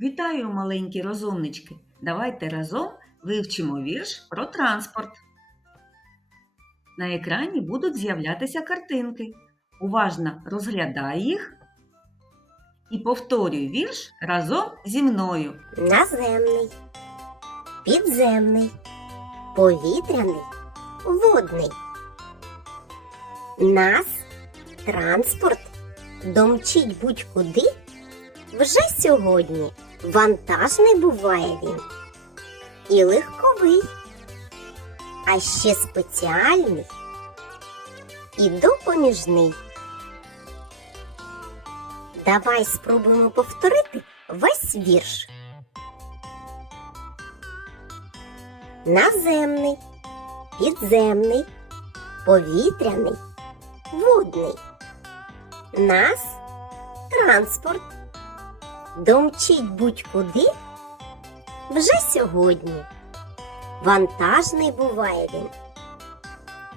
Вітаю, маленькі розумнички! Давайте разом вивчимо вірш про транспорт. На екрані будуть з'являтися картинки. Уважно розглядай їх і повторюй вірш разом зі мною. наземний, підземний, повітряний, водний. Нас транспорт домчить будь-куди. Вже сьогодні вантажний буває він і легковий, а ще спеціальний і допоміжний. Давай спробуємо повторити весь вірш. Наземний, підземний, повітряний, водний. Нас транспорт. Домчить будь-куди вже сьогодні. Вантажний буває він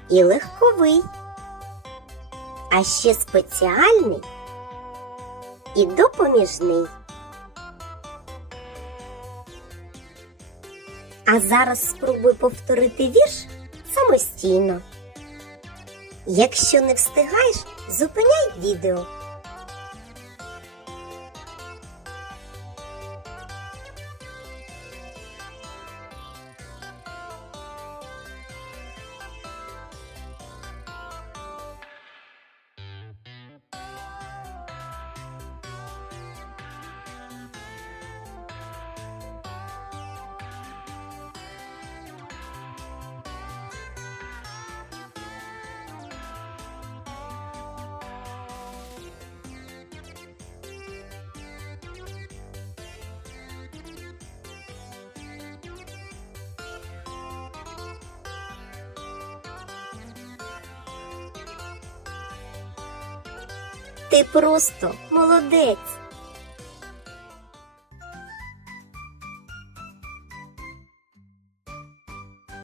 і легковий, а ще спеціальний і допоміжний. А зараз спробуй повторити вірш самостійно. Якщо не встигаєш, зупиняй відео. Ти просто молодець.